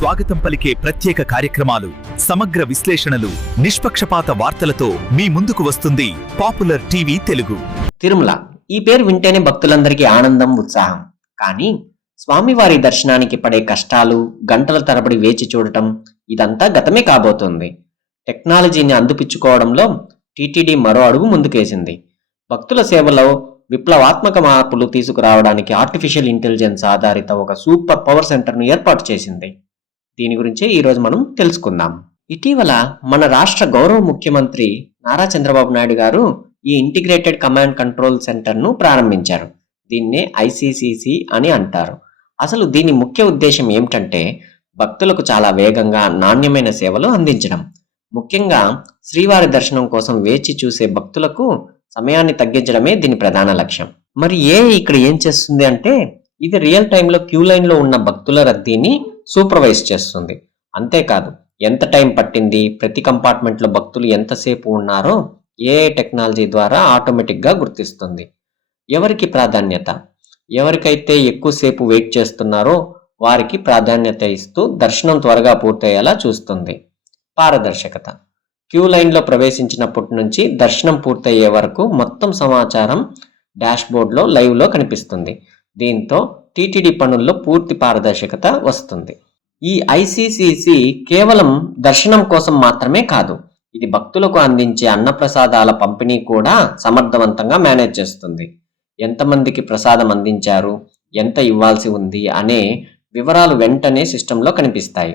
స్వాగతం పలికే ప్రత్యేక కార్యక్రమాలు సమగ్ర విశ్లేషణలు నిష్పక్షపాత వార్తలతో మీ ముందుకు వస్తుంది పాపులర్ టీవీ తెలుగు. తిరుమల. ఈ పేరు వింటేనే భక్తులందరికీ ఆనందం ఉత్సాహం. కానీ స్వామివారి దర్శనానికి పడే కష్టాలు గంటల తరబడి వేచి చూడటం ఇదంతా గతమే కాబోతోంది. టెక్నాలజీని అందిపుచ్చుకోవడంలో టీటీడీ మరో అడుగు ముందుకేసింది. భక్తుల సేవలో విప్లవాత్మక మార్పులు తీసుకురావడానికి ఆర్టిఫిషియల్ ఇంటెలిజెన్స్ ఆధారిత ఒక సూపర్ పవర్ సెంటర్ను ఏర్పాటు చేసింది. దీని గురించే ఈరోజు మనం తెలుసుకుందాం. ఇటీవల మన రాష్ట్ర గౌరవ ముఖ్యమంత్రి నారా చంద్రబాబు నాయుడు గారు ఈ ఇంటిగ్రేటెడ్ కమాండ్ కంట్రోల్ సెంటర్ను ప్రారంభించారు. దీన్నే ఐసీసీసీ అని అంటారు. అసలు దీని ముఖ్య ఉద్దేశం ఏమిటంటే భక్తులకు చాలా వేగంగా నాణ్యమైన సేవలు అందించడం. ముఖ్యంగా శ్రీవారి దర్శనం కోసం వేచి చూసే భక్తులకు సమయాన్ని తగ్గించడమే దీని ప్రధాన లక్ష్యం. మరి ఏ ఇక్కడ ఏం చేస్తుంది అంటే ఇది రియల్ టైంలో క్యూ లైన్లో ఉన్న భక్తుల రద్దీని సూపర్వైజ్ చేస్తుంది. అంతేకాదు ఎంత టైం పట్టింది ప్రతి కంపార్ట్మెంట్లో భక్తులు ఎంతసేపు ఉన్నారో ఏ టెక్నాలజీ ద్వారా ఆటోమేటిక్గా గుర్తిస్తుంది. ఎవరికి ప్రాధాన్యత? ఎవరికైతే ఎక్కువసేపు వెయిట్ చేస్తున్నారో వారికి ప్రాధాన్యత ఇస్తూ దర్శనం త్వరగా పూర్తయ్యేలా చూస్తుంది. పారదర్శకత. క్యూ లైన్లో ప్రవేశించినప్పటి నుంచి దర్శనం పూర్తయ్యే వరకు మొత్తం సమాచారం డాష్బోర్డ్లో లైవ్లో కనిపిస్తుంది. దీంతో టీటీడీ పనుల్లో పూర్తి పారదర్శకత వస్తుంది. ఈ ఐసీసీసీ కేవలం దర్శనం కోసం మాత్రమే కాదు ఇది భక్తులకు అందించే అన్నప్రసాదాల పంపిణీ కూడా సమర్థవంతంగా మేనేజ్ చేస్తుంది. ఎంతమందికి ప్రసాదం అందించారు ఎంత ఇవ్వాల్సి ఉంది అనే వివరాలు వెంటనే సిస్టంలో కనిపిస్తాయి.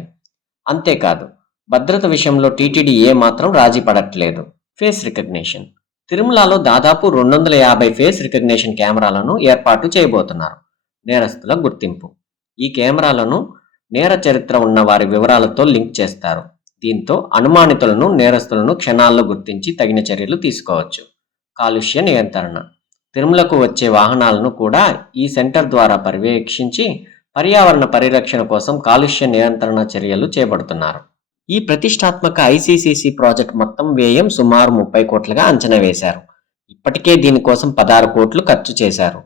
అంతేకాదు భద్రత విషయంలో టీటీడీ ఏ మాత్రం రాజీ పడట్లేదు. Face recognition. తిరుమలలో దాదాపు రెండు వందల యాభై ఫేస్ రికగ్నిషన్ కెమెరాలను ఏర్పాటు చేయబోతున్నారు. నేరస్తుల గుర్తింపు. ఈ కెమెరాలను నేర చరిత్ర ఉన్న వారి వివరాలతో లింక్ చేస్తారు. దీంతో అనుమానితులను నేరస్తులను క్షణాల్లో గుర్తించి తగిన చర్యలు తీసుకోవచ్చు. కాలుష్య నియంత్రణ. తిరుమలకు వచ్చే వాహనాలను కూడా ఈ సెంటర్ ద్వారా పర్యవేక్షించి పర్యావరణ పరిరక్షణ కోసం కాలుష్య నియంత్రణ చర్యలు చేపడుతున్నారు. ఈ ప్రతిష్టాత్మక ఐసీసీసీ ప్రాజెక్ట్ మొత్తం వ్యయం సుమారు ముప్పై కోట్లుగా అంచనా వేశారు. ఇప్పటికే దీనికోసం పదహారు కోట్లు ఖర్చు చేశారు.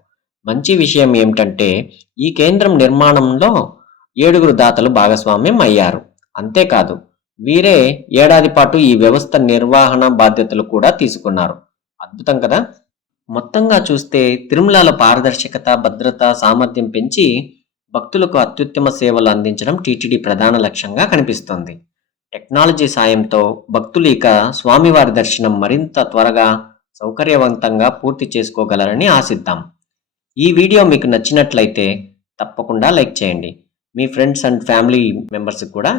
మంచి విషయం ఏమిటంటే ఈ కేంద్రం నిర్మాణంలో ఏడుగురు దాతలు భాగస్వామ్యం అయ్యారు. అంతేకాదు వీరే ఏడాది పాటు ఈ వ్యవస్థ నిర్వహణ బాధ్యతలు కూడా తీసుకున్నారు. అద్భుతం కదా! మొత్తంగా చూస్తే తిరుమలలో పారదర్శకత భద్రత సామర్థ్యం పెంచి భక్తులకు అత్యుత్తమ సేవలు అందించడం టీటీడీ ప్రధాన లక్ష్యంగా కనిపిస్తోంది. టెక్నాలజీ సాయంతో భక్తులు ఇక స్వామివారి దర్శనం మరింత త్వరగా సౌకర్యవంతంగా పూర్తి చేసుకోగలరని ఆశిద్దాం. ఈ వీడియో మీకు నచ్చినట్లయితే తప్పకుండా లైక్ చేయండి. మీ ఫ్రెండ్స్ అండ్ ఫ్యామిలీ మెంబర్స్కి కూడా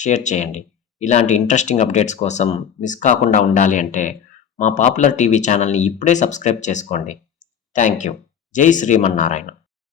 షేర్ చేయండి. ఇలాంటి ఇంట్రెస్టింగ్ అప్డేట్స్ కోసం మిస్ కాకుండా ఉండాలి అంటే మా పాపులర్ టీవీ ఛానల్ని ఇప్పుడే సబ్స్క్రైబ్ చేసుకోండి. Thank you. జై శ్రీమన్నారాయణ.